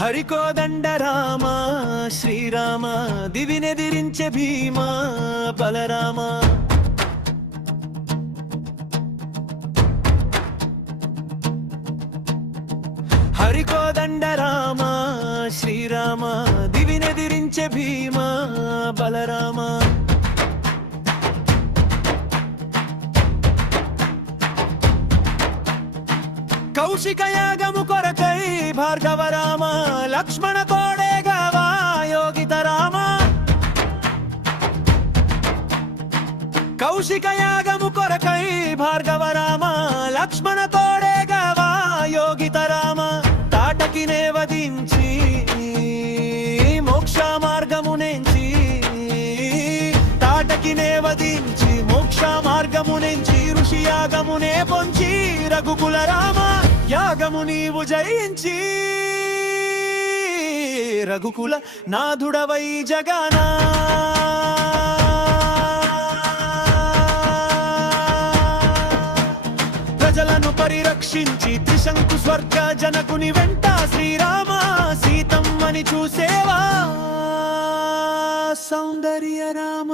హరికోదండ రామ శ్రీరామ దివినెదిరించే భీమ బలరామ. హరికోదండ రామ శ్రీరామ దివినెదిరించే భీమ బలరామ. కౌశిక యాగము కొరకై భార్గవ రామ లక్ష్మణ కోడేగవా యోగిత రామ. కౌశిక యాగము కొరకై భార్గవ రామ లక్ష్మణ కోడేగవా యోగిత రామ. తాటకినే వధించి మోక్ష మార్గమునెంచి, తాటకినే వధించి మోక్ష మార్గమునెంచి ఋషి యాగమునే పొంచి రఘుకుల రామ యాగము నీవు జయించి రఘుకుల నాథుడవై జగనా. ప్రజలను పరిరక్షించి త్రిశంకు స్వర్గ జనకుని వెంట శ్రీరామ సీతమ్మని చూసేవా సౌందర్య రామ.